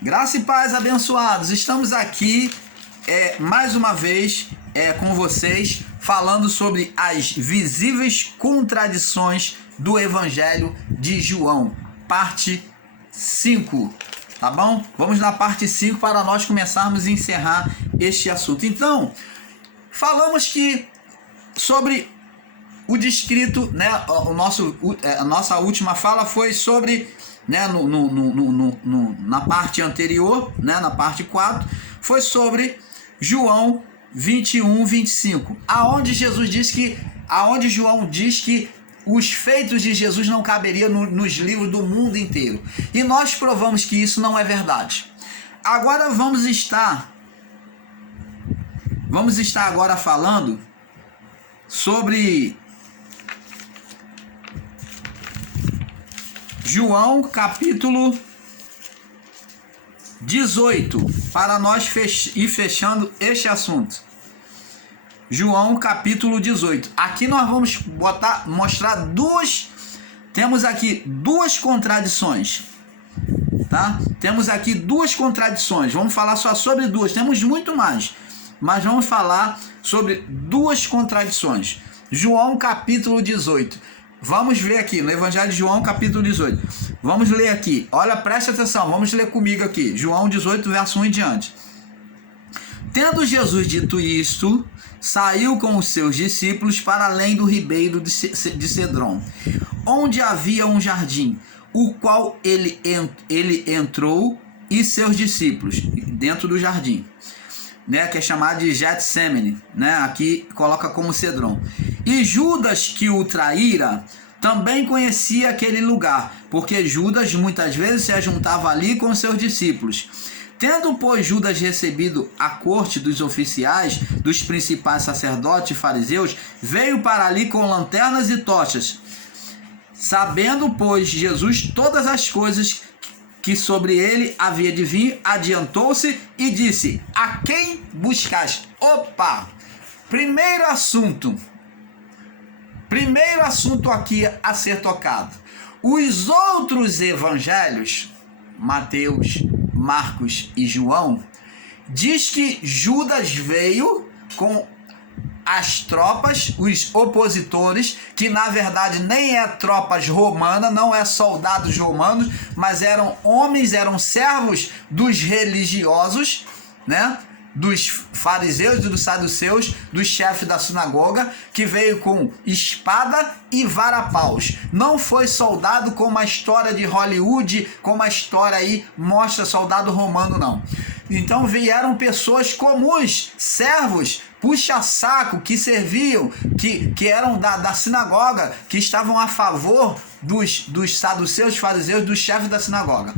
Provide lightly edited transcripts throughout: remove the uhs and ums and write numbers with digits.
Graça e paz, abençoados. Estamos aqui mais uma vez com vocês falando sobre as visíveis contradições do Evangelho de João, parte 5, tá bom? Vamos na parte 5 para nós começarmos a encerrar este assunto. Então, falamos que sobre o descrito, né? A nossa última fala foi sobre, né? Na parte anterior, né? Na parte 4, foi sobre João 21, 25, aonde João diz que os feitos de Jesus não caberiam nos livros do mundo inteiro. E nós provamos que isso não é verdade. Agora vamos estar agora falando sobre João capítulo 18, para nós ir fechando este assunto. João capítulo 18. Aqui nós vamos mostrar temos aqui duas contradições, tá? Temos aqui duas contradições. Vamos falar só sobre duas. Temos muito mais, mas vamos falar sobre duas contradições. João capítulo 18. Vamos ver aqui no Evangelho de João capítulo 18. Vamos ler aqui. Olha, preste atenção. Vamos ler comigo aqui. João 18, verso 1 em diante. Tendo Jesus dito isto, saiu com os seus discípulos para além do ribeiro de Cedron, onde havia um jardim, o qual ele entrou e seus discípulos dentro do jardim, né, que é chamado de Getsemane, né, aqui coloca como Cedron. E Judas, que o traíra, também conhecia aquele lugar, porque Judas muitas vezes se ajuntava ali com seus discípulos. Tendo, pois, Judas recebido a corte dos oficiais, dos principais sacerdotes e fariseus, veio para ali com lanternas e tochas. Sabendo, pois, Jesus todas as coisas que sobre ele havia de vir, adiantou-se e disse: a quem buscais? Opa! Primeiro assunto aqui a ser tocado. Os outros evangelhos, Mateus, Marcos e João, diz que Judas veio com as tropas, os opositores, que na verdade nem é tropas romanas, não é soldados romanos, mas eram homens, eram servos dos religiosos, né? Dos fariseus e dos saduceus, dos chefes da sinagoga, que veio com espada e vara-paus. Não foi soldado como a história de Hollywood, como a história aí mostra soldado romano, não. Então vieram pessoas comuns, servos, puxa-saco, que serviam, que eram da sinagoga, que estavam a favor dos saduceus, fariseus, dos chefes da sinagoga.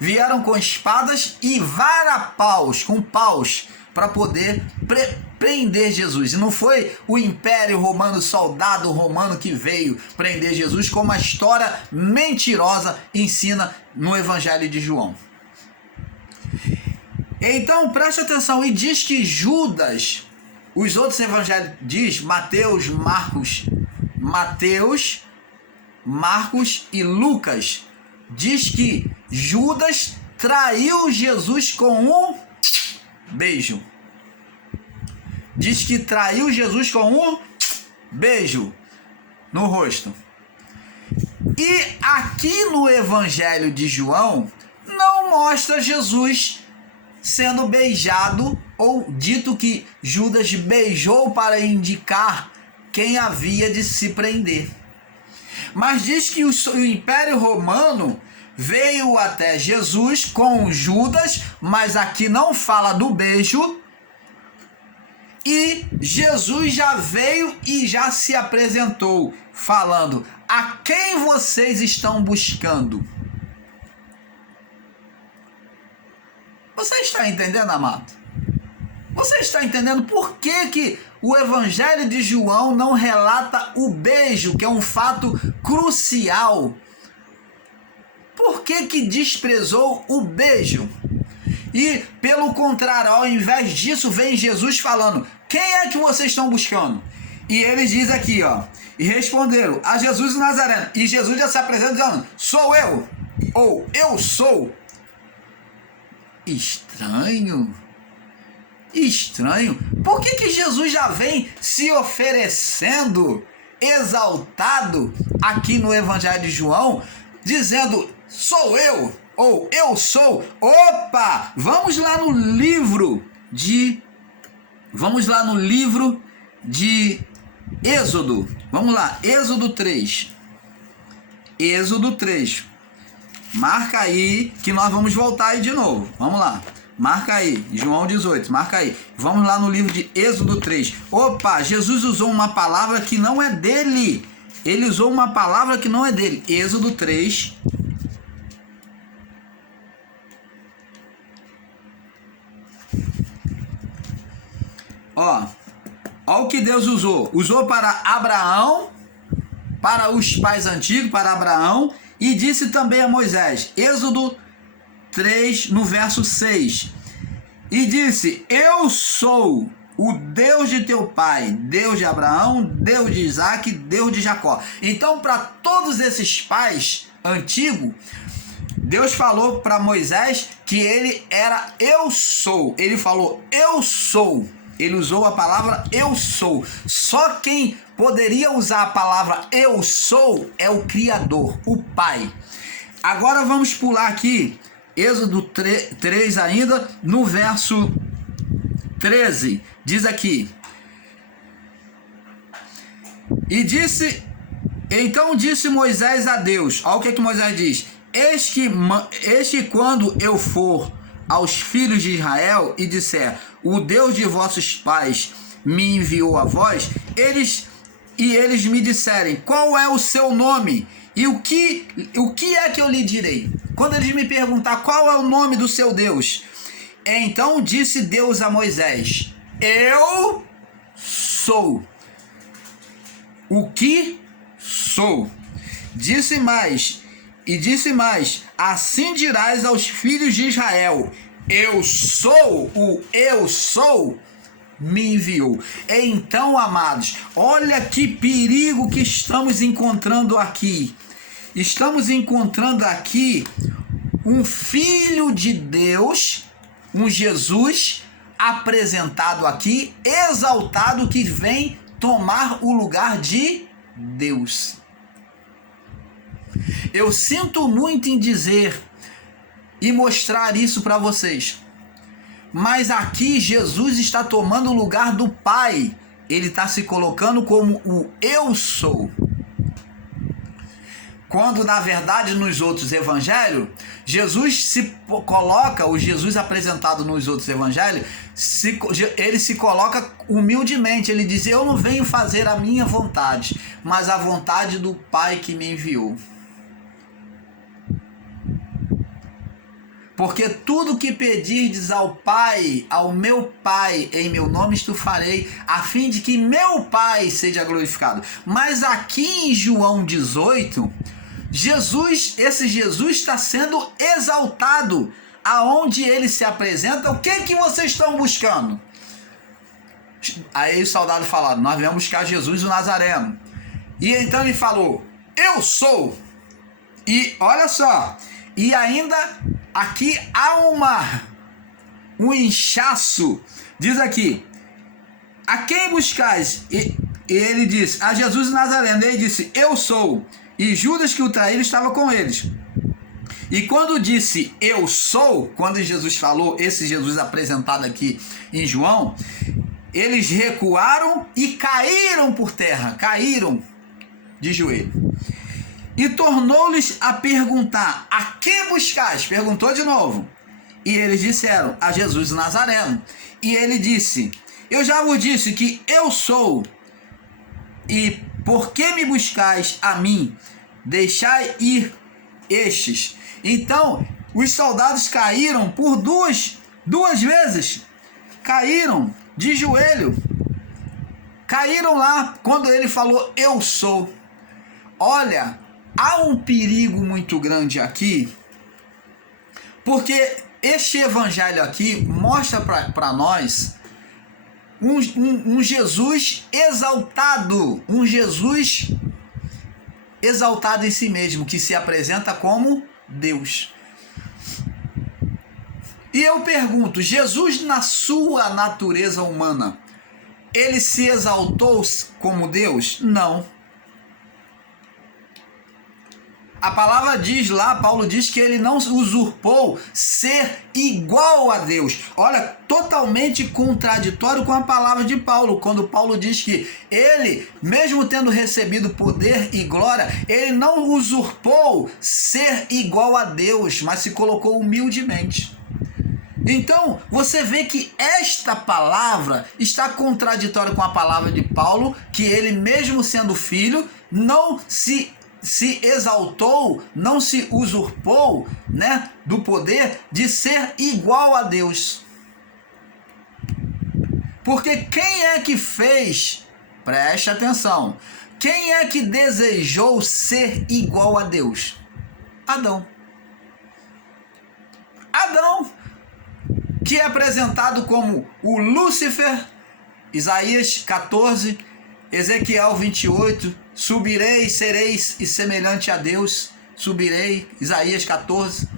Vieram com espadas e vara-paus, com paus, para poder prender Jesus. E não foi o Império Romano, soldado romano que veio prender Jesus, como a história mentirosa ensina no Evangelho de João. Então preste atenção, e diz que Judas, os outros evangelhos diz, Mateus, Marcos e Lucas, diz que Judas traiu Jesus com um beijo. Diz que traiu Jesus com um beijo no rosto. E aqui no Evangelho de João não mostra Jesus sendo beijado, ou dito que Judas beijou para indicar quem havia de se prender. Mas diz que o Império Romano veio até Jesus com Judas, mas aqui não fala do beijo, e Jesus já veio e já se apresentou, falando: a quem vocês estão buscando? Você está entendendo, amado? Você está entendendo por que o Evangelho de João não relata o beijo, que é um fato crucial? Por que desprezou o beijo? E, pelo contrário, ao invés disso, vem Jesus falando: quem é que vocês estão buscando? E eles dizem aqui, ó, e responderam: a Jesus o Nazareno. E Jesus já se apresenta dizendo: sou eu, ou eu sou. Estranho. Estranho. Por que Jesus já vem se oferecendo, exaltado aqui no Evangelho de João, dizendo, sou eu, ou eu sou? Opa! Vamos lá no livro de Êxodo. Vamos lá, Êxodo 3. Êxodo 3. Marca aí que nós vamos voltar aí de novo. Vamos lá. Marca aí, João 18, marca aí. Vamos lá no livro de Êxodo 3. Opa, Jesus usou uma palavra que não é dele. Ele usou uma palavra que não é dele. Êxodo 3. Ó o que Deus usou. Usou para Abraão, para os pais antigos, para Abraão, e disse também a Moisés. Êxodo 3, no verso 6. E disse, eu sou o Deus de teu pai, Deus de Abraão, Deus de Isaac, Deus de Jacó. Então, para todos esses pais antigos, Deus falou para Moisés que ele era eu sou. Ele falou eu sou. Ele usou a palavra eu sou. Só quem poderia usar a palavra eu sou é o Criador, o Pai. Agora vamos pular aqui, Êxodo 3 ainda, no verso 13. Diz aqui. Então disse Moisés a Deus. Olha o que Moisés diz. Eis que quando eu for aos filhos de Israel e disser, o Deus de vossos pais me enviou a vós, eles me disserem, qual é o seu nome? E o que é que eu lhe direi? Quando eles me perguntar qual é o nome do seu Deus, então disse Deus a Moisés, eu sou o que sou. Disse mais, assim dirás aos filhos de Israel, eu sou me enviou. Então, amados, olha que perigo que estamos encontrando aqui. Estamos encontrando aqui um filho de Deus, um Jesus apresentado aqui, exaltado, que vem tomar o lugar de Deus. Eu sinto muito em dizer e mostrar isso para vocês, mas aqui Jesus está tomando o lugar do Pai. Ele está se colocando como o eu sou. Quando na verdade nos outros evangelhos, Jesus se coloca, o Jesus apresentado nos outros evangelhos, ele se coloca humildemente. Ele diz, eu não venho fazer a minha vontade, mas a vontade do Pai que me enviou. Porque tudo que pedirdes ao Pai, ao meu Pai, em meu nome isto farei, a fim de que meu Pai seja glorificado. Mas aqui em João 18, esse Jesus está sendo exaltado. Aonde ele se apresenta, o que vocês estão buscando? Aí os soldados falaram, nós viemos buscar Jesus o Nazareno. E então ele falou, eu sou. E olha só, e ainda aqui há um inchaço. Diz aqui, a quem buscais? E ele disse, a Jesus Nazareno. Ele disse, eu sou. E Judas, que o traiu, estava com eles. E quando disse eu sou, quando Jesus falou, esse Jesus apresentado aqui em João, eles recuaram e caíram por terra, caíram de joelho. E tornou-lhes a perguntar, a quem buscais? Perguntou de novo. E eles disseram, a Jesus Nazareno. E ele disse, eu já vos disse que eu sou. E por que me buscais a mim? Deixai ir estes. Então, os soldados caíram por duas vezes. Caíram de joelho. Caíram lá quando ele falou, eu sou. Olha, há um perigo muito grande aqui, porque este evangelho aqui mostra para nós um Jesus exaltado, um Jesus exaltado em si mesmo, que se apresenta como Deus. E eu pergunto, Jesus na sua natureza humana, ele se exaltou como Deus? Não. A palavra diz lá, Paulo diz que ele não usurpou ser igual a Deus. Olha, totalmente contraditório com a palavra de Paulo, quando Paulo diz que ele, mesmo tendo recebido poder e glória, ele não usurpou ser igual a Deus, mas se colocou humildemente. Então, você vê que esta palavra está contraditória com a palavra de Paulo, que ele, mesmo sendo filho, não se exaltou, não se usurpou, né, do poder de ser igual a Deus. Porque quem é que fez, preste atenção, quem é que desejou ser igual a Deus? Adão. Adão, que é apresentado como o Lúcifer, Isaías 14, Ezequiel 28, subirei, sereis e semelhante a Deus, subirei, Isaías 14.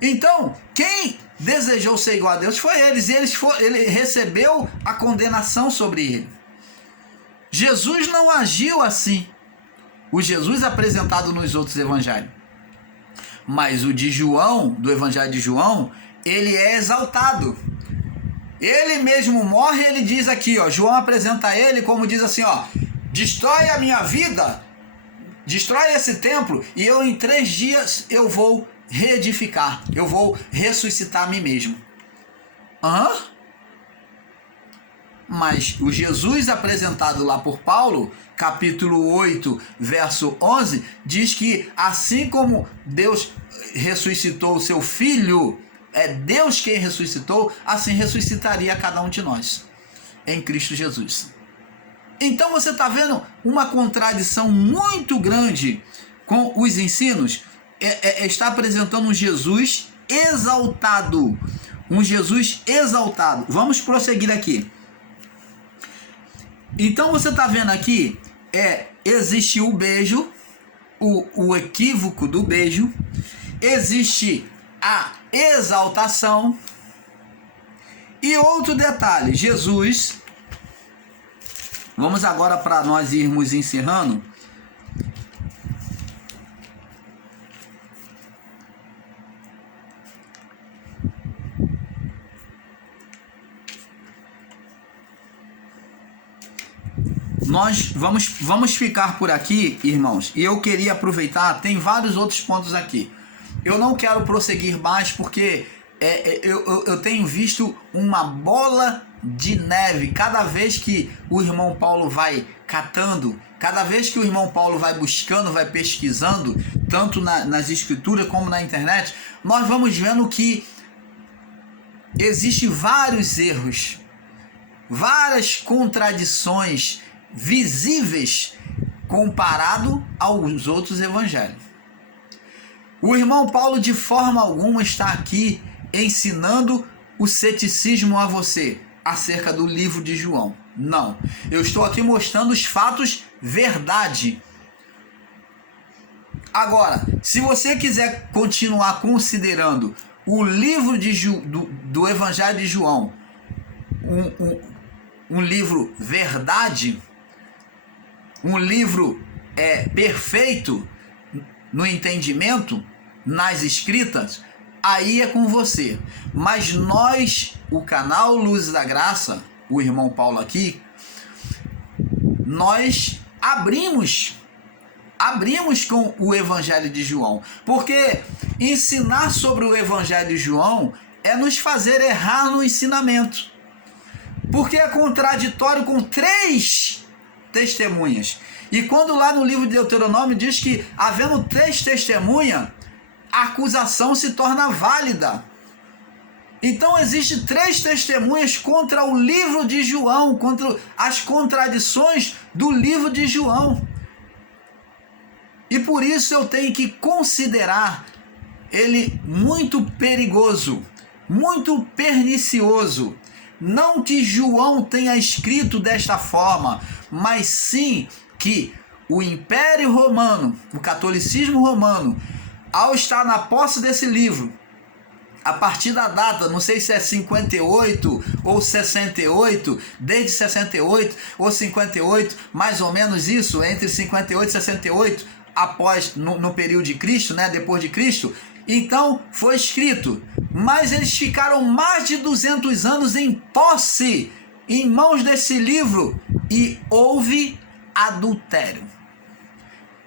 Então, quem desejou ser igual a Deus foi eles, e ele recebeu a condenação sobre ele. Jesus não agiu assim, o Jesus apresentado nos outros evangelhos. Mas o de João, do evangelho de João, ele é exaltado. Ele mesmo morre, ele diz aqui, ó, João apresenta ele como diz assim, ó, destrói a minha vida, destrói esse templo, e eu em 3 dias eu vou reedificar, eu vou ressuscitar a mim mesmo. Mas o Jesus apresentado lá por Paulo, capítulo 8, verso 11, diz que assim como Deus ressuscitou o seu filho, é Deus quem ressuscitou, assim ressuscitaria cada um de nós, em Cristo Jesus. Então você está vendo uma contradição muito grande com os ensinos. Está apresentando um Jesus exaltado. Um Jesus exaltado. Vamos prosseguir aqui. Então você está vendo aqui, existe o beijo, o equívoco do beijo, existe a exaltação. E outro detalhe, Jesus, vamos agora para nós irmos encerrando. Nós vamos ficar por aqui, irmãos, e eu queria aproveitar, tem vários outros pontos aqui. Eu não quero prosseguir mais porque eu tenho visto uma bola de neve. Cada vez que o irmão Paulo vai catando, cada vez que o irmão Paulo vai buscando, vai pesquisando, tanto nas escrituras como na internet, nós vamos vendo que existem vários erros, várias contradições visíveis comparado aos outros evangelhos. O irmão Paulo de forma alguma está aqui ensinando o ceticismo a você acerca do livro de João. Não. Eu estou aqui mostrando os fatos verdade. Agora, se você quiser continuar considerando o livro do Evangelho de João um livro verdade, um livro perfeito no entendimento, nas escritas, aí é com você. Mas nós, o canal Luz da Graça, o irmão Paulo aqui, nós abrimos com o Evangelho de João, porque ensinar sobre o Evangelho de João é nos fazer errar no ensinamento, porque é contraditório com 3 testemunhas. E quando lá no livro de Deuteronômio diz que, havendo 3 testemunhas, a acusação se torna válida. Então existe 3 testemunhas contra o livro de João, contra as contradições do livro de João. E por isso eu tenho que considerar ele muito perigoso, muito pernicioso. Não que João tenha escrito desta forma, mas sim que o Império Romano, o catolicismo romano, ao estar na posse desse livro, a partir da data, não sei se é 58 ou 68, desde 68 ou 58, mais ou menos isso, entre 58 e 68, após, no período de Cristo, né, depois de Cristo, então foi escrito. Mas eles ficaram mais de 200 anos em posse, em mãos desse livro, e houve adultério.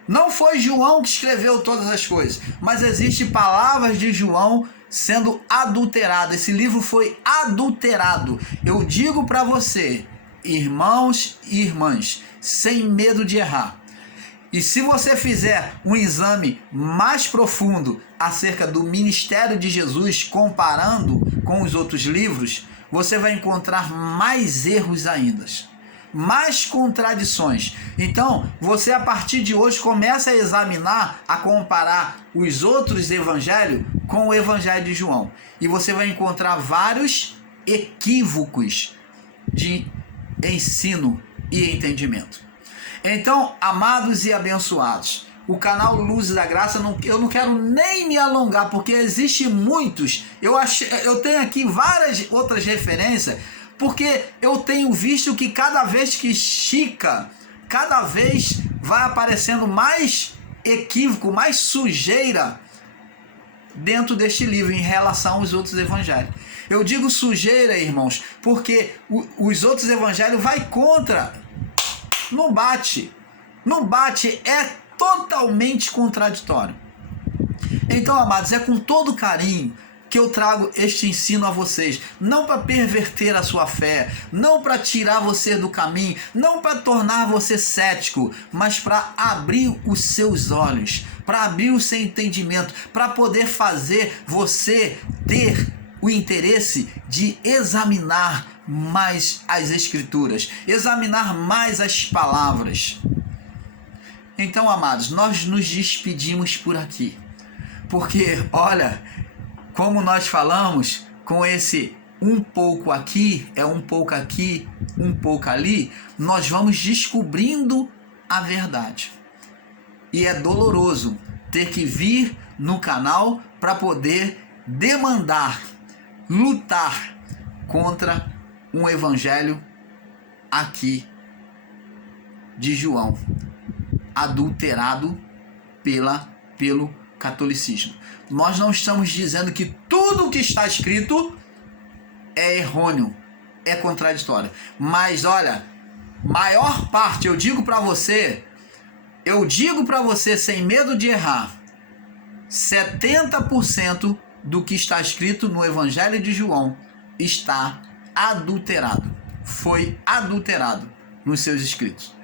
Não foi João que escreveu todas as coisas, mas existem palavras de João sendo adulterado. Esse livro foi adulterado. Eu digo para você, irmãos e irmãs, sem medo de errar. E se você fizer um exame mais profundo acerca do ministério de Jesus, comparando com os outros livros, você vai encontrar mais erros ainda, mais contradições. Então, você a partir de hoje começa a examinar, a comparar os outros evangelhos com o evangelho de João. E você vai encontrar vários equívocos de ensino e entendimento. Então, amados e abençoados, o canal Luz da Graça, eu não quero nem me alongar, porque existem muitos. Eu tenho aqui várias outras referências, porque eu tenho visto que cada vez que estica, cada vez vai aparecendo mais equívoco, mais sujeira dentro deste livro em relação aos outros evangelhos. Eu digo sujeira, irmãos, porque os outros evangelhos vai contra. Não bate, é totalmente contraditório. Então, amados, é com todo carinho que eu trago este ensino a vocês, não para perverter a sua fé, não para tirar você do caminho, não para tornar você cético, mas para abrir os seus olhos, para abrir o seu entendimento, para poder fazer você ter o interesse de examinar mais as Escrituras, examinar mais as palavras. Então, amados, nós nos despedimos por aqui, porque, olha, como nós falamos, com esse um pouco aqui, um pouco aqui, um pouco ali, nós vamos descobrindo a verdade. E é doloroso ter que vir no canal para poder demandar, lutar contra um evangelho aqui de João, adulterado pelo catolicismo. Nós não estamos dizendo que tudo que está escrito é errôneo, é contraditório. Mas olha, maior parte, eu digo para você sem medo de errar, 70% do que está escrito no Evangelho de João está adulterado. Foi adulterado nos seus escritos.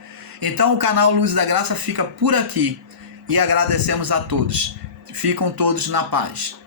Então o canal Luz da Graça fica por aqui e agradecemos a todos. Ficam todos na paz.